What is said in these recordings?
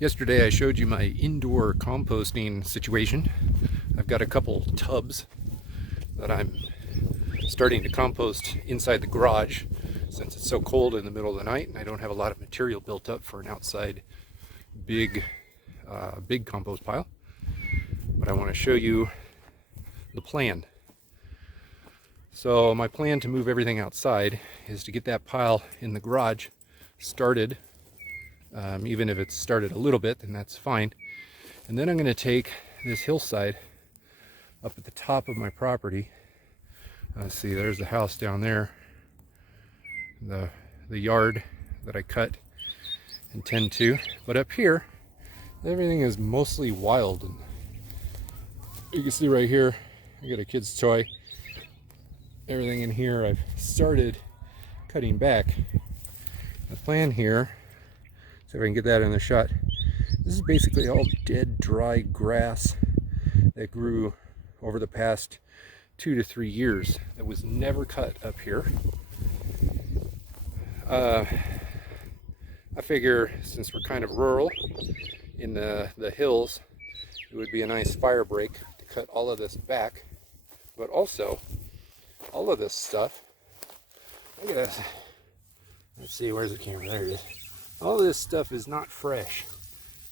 Yesterday I showed you my indoor composting situation. I've got a couple tubs that I'm starting to compost inside the garage since it's so cold in the middle of the night and I don't have a lot of material built up for an outside big compost pile. But I want to show you the plan. So my plan to move everything outside is to get that pile in the garage started. Even if it's started a little bit, then that's fine. And then I'm going to take this hillside up at the top of my property. Let's see, there's the house down there, the yard that I cut and tend to. But up here, everything is mostly wild. And you can see right here, I got a kid's toy. Everything in here I've started cutting back. The plan here, see if I can get that in the shot. This is basically all dead, dry grass that grew over the past 2 to 3 years that was never cut up here. I figure since we're kind of rural in the hills, it would be a nice fire break to cut all of this back. But also, all of this stuff, look at this. Let's see, where's the camera? There it is. All this stuff is not fresh.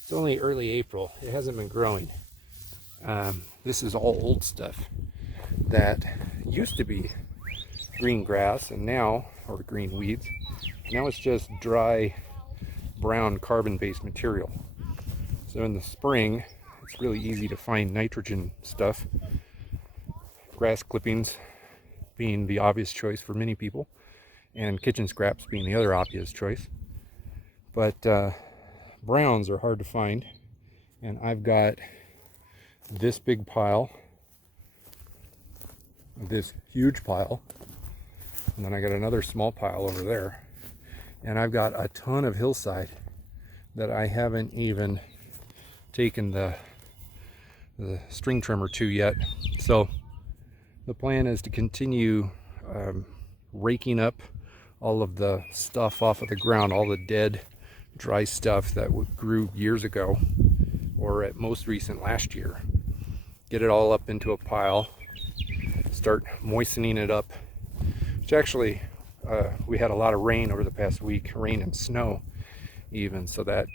It's only early April. It hasn't been growing. This is all old stuff that used to be green grass and now, or green weeds. Now it's just dry, brown carbon-based material. So in the spring, it's really easy to find nitrogen stuff. Grass clippings being the obvious choice for many people, and kitchen scraps being the other obvious choice. But browns are hard to find, and I've got this big pile, this huge pile, and then I got another small pile over there, and I've got a ton of hillside that I haven't even taken the string trimmer to yet. So the plan is to continue raking up all of the stuff off of the ground, all the dead, dry stuff that grew years ago, or at most recent last year. Get it all up into a pile, start moistening it up, which actually we had a lot of rain over the past week, rain and snow even, so that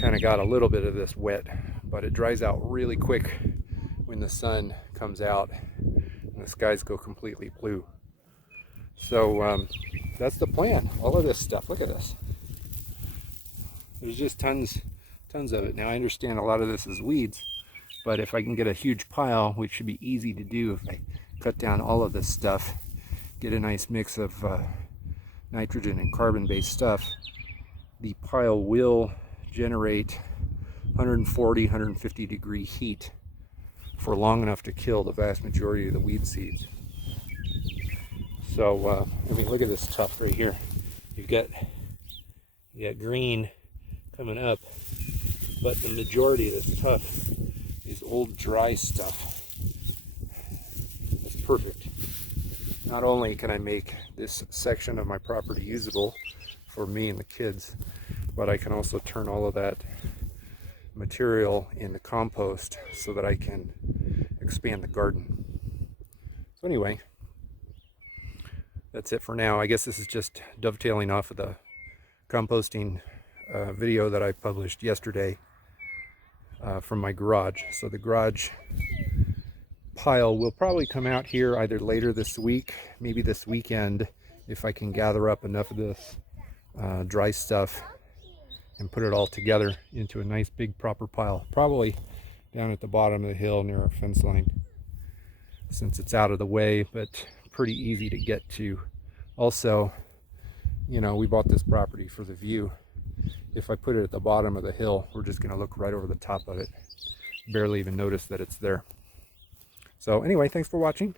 kind of got a little bit of this wet, but it dries out really quick when the sun comes out and the skies go completely blue. So that's the plan. All of this stuff, look at this. There's just tons of it. Now I understand a lot of this is weeds, but if I can get a huge pile, which should be easy to do if I cut down all of this stuff, get a nice mix of nitrogen and carbon-based stuff, the pile will generate 140, 150 degree heat for long enough to kill the vast majority of the weed seeds. So, I mean, look at this tuft right here. You got green coming up, but the majority of this tuft is old dry stuff. It's perfect. Not only can I make this section of my property usable for me and the kids, but I can also turn all of that material into compost so that I can expand the garden. So anyway, that's it for now. I guess this is just dovetailing off of the composting video that I published yesterday from my garage. So the garage pile will probably come out here either later this week, maybe this weekend, if I can gather up enough of this dry stuff and put it all together into a nice big proper pile, probably down at the bottom of the hill near our fence line, since it's out of the way but pretty easy to get to. Also, you know, we bought this property for the view. If I put it at the bottom of the hill, we're just going to look right over the top of it, barely even notice that it's there. So anyway, thanks for watching,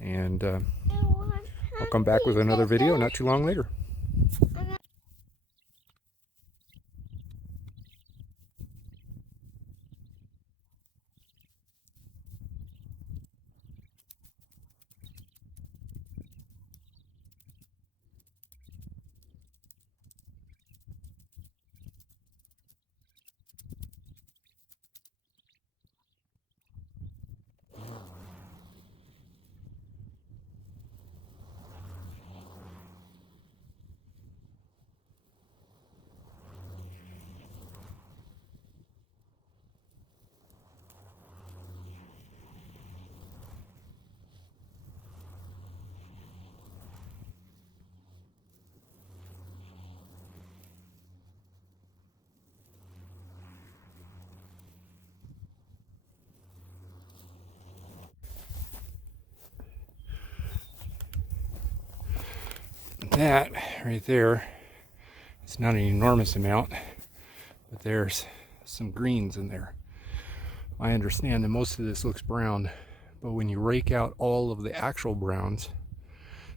and I'll come back with another video not too long later. that right there, it's not an enormous amount, but there's some greens in there. I understand that most of this looks brown, but when you rake out all of the actual browns,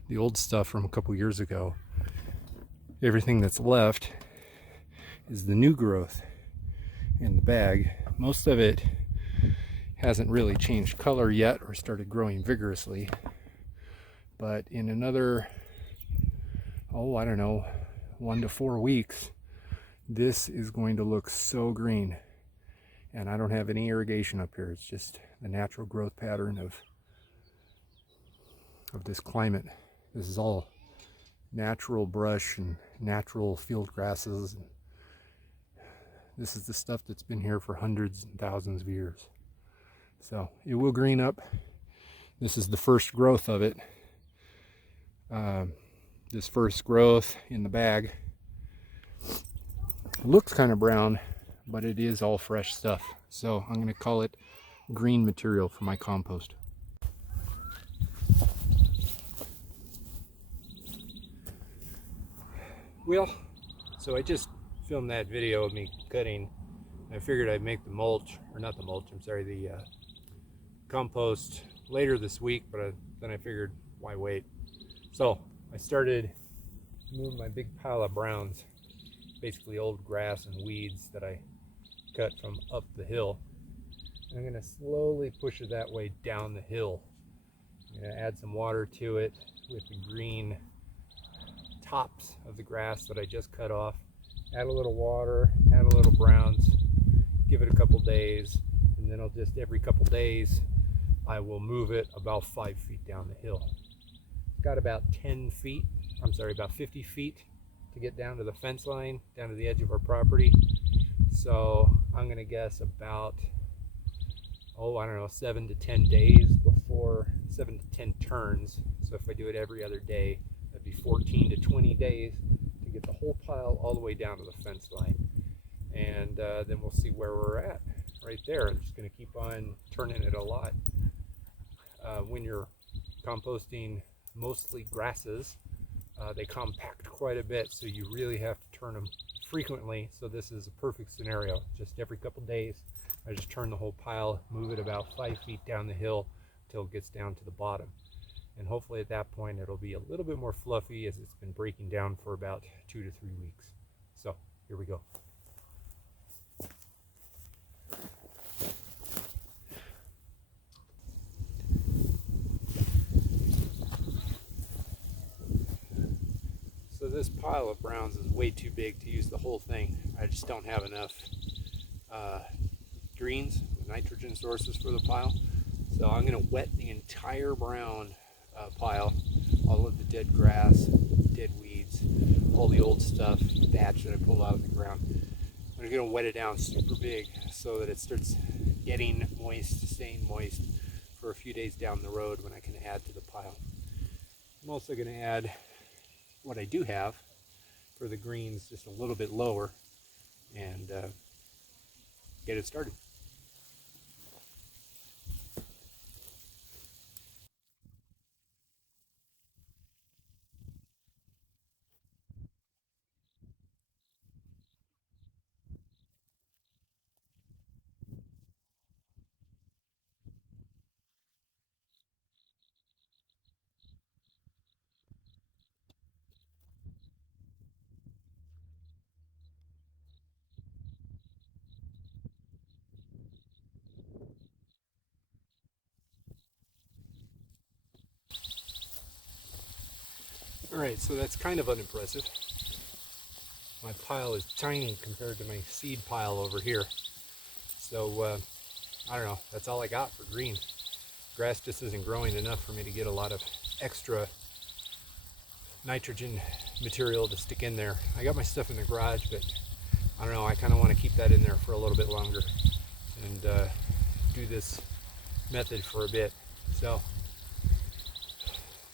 the old stuff from a couple years ago, everything that's left is the new growth in the bag. Most of it hasn't really changed color yet or started growing vigorously, but in another, I don't know, 1 to 4 weeks, this is going to look so green. And I don't have any irrigation up here. It's just the natural growth pattern of this climate. This is all natural brush and natural field grasses. This is the stuff that's been here for hundreds and thousands of years. So it will green up. This is the first growth of it. This first growth in the bag looks kind of brown, but it is all fresh stuff. So I'm going to call it green material for my compost. Well, so I just filmed that video of me cutting. I figured I'd make the mulch, or not the mulch, I'm sorry, the compost later this week, but then I figured, why wait? So I started moving my big pile of browns, basically old grass and weeds that I cut from up the hill. I'm going to slowly push it that way down the hill. I'm going to add some water to it with the green tops of the grass that I just cut off. Add a little water, add a little browns, give it a couple days, and then I'll just every couple days I will move it about 5 feet down the hill. It's got about 10 feet, I'm sorry, about 50 feet to get down to the fence line, down to the edge of our property. So I'm going to guess about, I don't know, 7 to 10 days before, 7 to 10 turns. So if I do it every other day, that'd be 14 to 20 days to get the whole pile all the way down to the fence line. And then we'll see where we're at right there. I'm just going to keep on turning it a lot. When you're composting mostly grasses, they compact quite a bit, so you really have to turn them frequently. So this is a perfect scenario. Just every couple days, I just turn the whole pile, move it about 5 feet down the hill until it gets down to the bottom. And hopefully at that point it'll be a little bit more fluffy, as it's been breaking down for about 2 to 3 weeks. So here we go. So this pile of browns is way too big to use the whole thing. I just don't have enough greens, nitrogen sources for the pile. So I'm going to wet the entire brown pile, all of the dead grass, dead weeds, all the old stuff, thatch that I pulled out of the ground. I'm going to wet it down super big so that it starts getting moist, staying moist for a few days down the road when I can add to the pile. I'm also going to add what I do have for the greens just a little bit lower and get it started. Alright, so that's kind of unimpressive. My pile is tiny compared to my seed pile over here. So, I don't know, that's all I got for green. Grass just isn't growing enough for me to get a lot of extra nitrogen material to stick in there. I got my stuff in the garage, but I don't know, I kind of want to keep that in there for a little bit longer and do this method for a bit. So,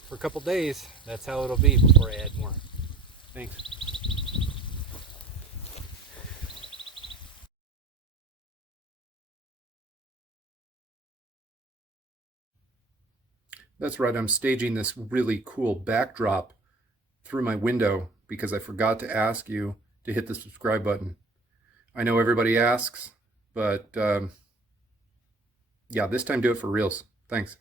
for a couple days, that's how it'll be before I add more. Thanks. That's right, I'm staging this really cool backdrop through my window because I forgot to ask you to hit the subscribe button. I know everybody asks, but yeah, this time do it for reals. Thanks.